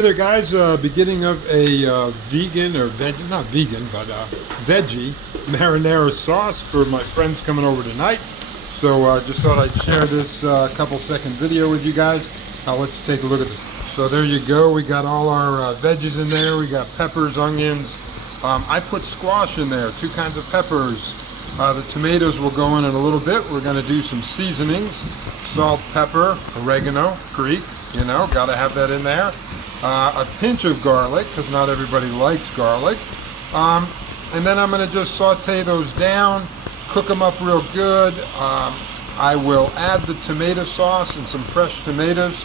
Hey there guys, beginning of a vegan or not vegan, but veggie marinara sauce for my friends coming over tonight. So just thought I'd share this couple second video with you guys. I'll let you take a look at this. So there you go, we got all our veggies in there. We got peppers, onions. I put squash in there, two kinds of peppers. The tomatoes will go in a little bit. We're going to do some seasonings, salt, pepper, oregano, Greek, you know, got to have that in there. A pinch of garlic, because not everybody likes garlic. And then I'm going to just saute those down, cook them up real good. I will add the tomato sauce and some fresh tomatoes,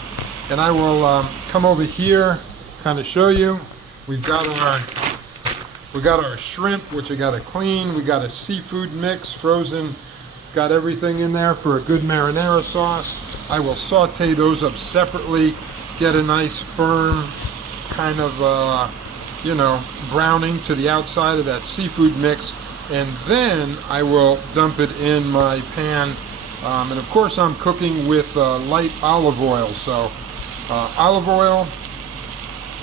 and I will come over here, kind of show you. We've got our shrimp, which I got to clean. We got a seafood mix, frozen. Got everything in there for a good marinara sauce. I will saute those up separately. Get a nice firm kind of, you know, browning to the outside of that seafood mix, and then I will dump it in my pan. And of course I'm cooking with light olive oil, so olive oil,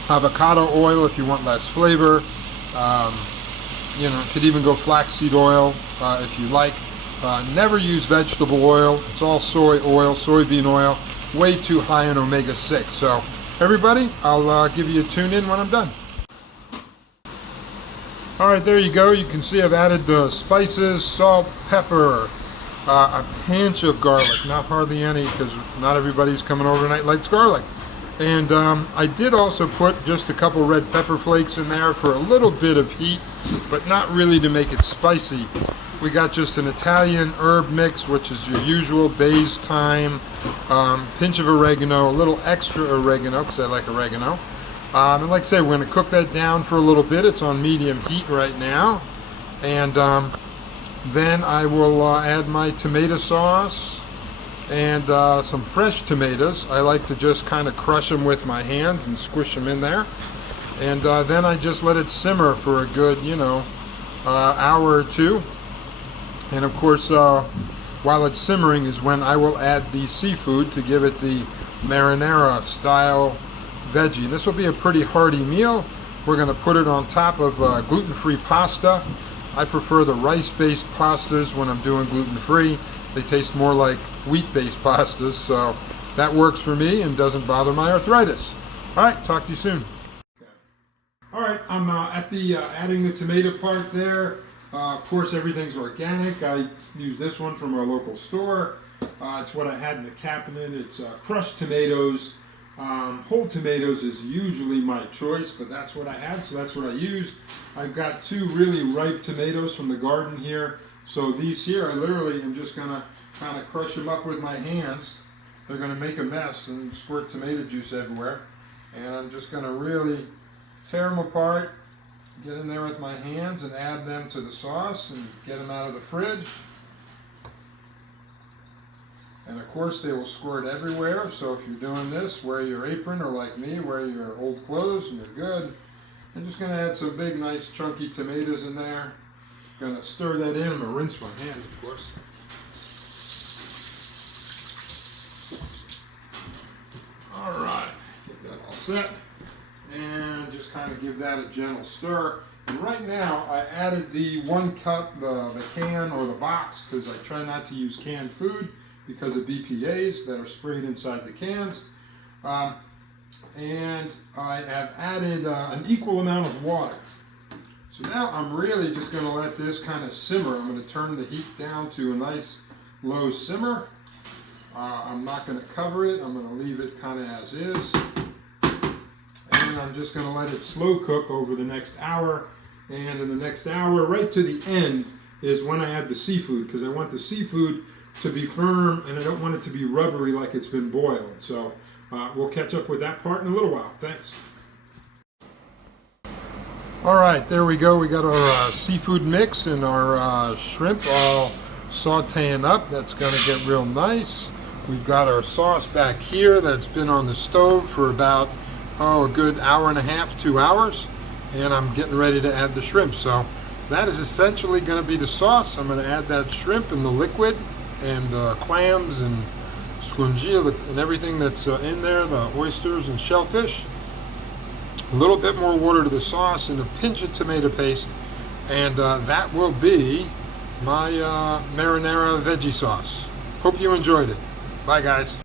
avocado oil if you want less flavor. You know, could even go flaxseed oil if you like. Never use vegetable oil. It's all soy oil, soybean oil. Way too high in omega-6. So everybody, I'll give you a tune in when I'm done. Alright, there you go. You can see I've added the spices, salt, pepper, a pinch of garlic, not hardly any because not everybody's coming over tonight likes garlic. And I did also put just a couple red pepper flakes in there for a little bit of heat, but not really to make it spicy. We got just an Italian herb mix, which is your usual basil, thyme, pinch of oregano, a little extra oregano because I like oregano. And like I say, we're going to cook that down for a little bit. It's on medium heat right now. And then I will add my tomato sauce and some fresh tomatoes. I like to just kind of crush them with my hands and squish them in there. And then I just let it simmer for a good, you know, hour or two. And of course, while it's simmering is when I will add the seafood to give it the marinara style veggie. This will be a pretty hearty meal. We're going to put it on top of gluten-free pasta. I prefer the rice-based pastas when I'm doing gluten-free. They taste more like wheat-based pastas, so that works for me and doesn't bother my arthritis. All right, talk to you soon. All right, I'm at the adding the tomato part there. Of course, everything's organic. I use this one from our local store. It's what I had in the cabinet. It's crushed tomatoes. Whole tomatoes is usually my choice, but that's what I had, so that's what I used. I've got two really ripe tomatoes from the garden here. So these here, I literally am just going to kind of crush them up with my hands. They're going to make a mess and squirt tomato juice everywhere. And I'm just going to really tear them apart. Get in there with my hands and add them to the sauce and get them out of the fridge. And of course they will squirt everywhere, so if you're doing this, wear your apron, or like me, wear your old clothes and you're good. I'm just going to add some big nice chunky tomatoes in there. Going to stir that in. I'm going to rinse my hands, of course. Alright, get that all set. And just kind of give that a gentle stir. And right now I added the 1 cup, the can or the box, because I try not to use canned food because of BPAs that are sprayed inside the cans. And I have added an equal amount of water. So now I'm really just going to let this kind of simmer. I'm going to turn the heat down to a nice low simmer. I'm not going to cover it. I'm going to leave it kind of as is. And I'm just going to let it slow cook over the next hour. And in the next hour, right to the end, is when I add the seafood, because I want the seafood to be firm and I don't want it to be rubbery like it's been boiled. So we'll catch up with that part in a little while. Thanks. All right, there we go. We got our seafood mix and our shrimp all sauteing up. That's going to get real nice. We've got our sauce back here that's been on the stove for about a good hour and a half, 2 hours, and I'm getting ready to add the shrimp. So that is essentially going to be the sauce. I'm going to add that shrimp and the liquid and the clams and scrungia and everything that's in there, the oysters and shellfish. a little bit more water to the sauce, and a pinch of tomato paste, and that will be my marinara veggie sauce. Hope you enjoyed it. Bye, guys.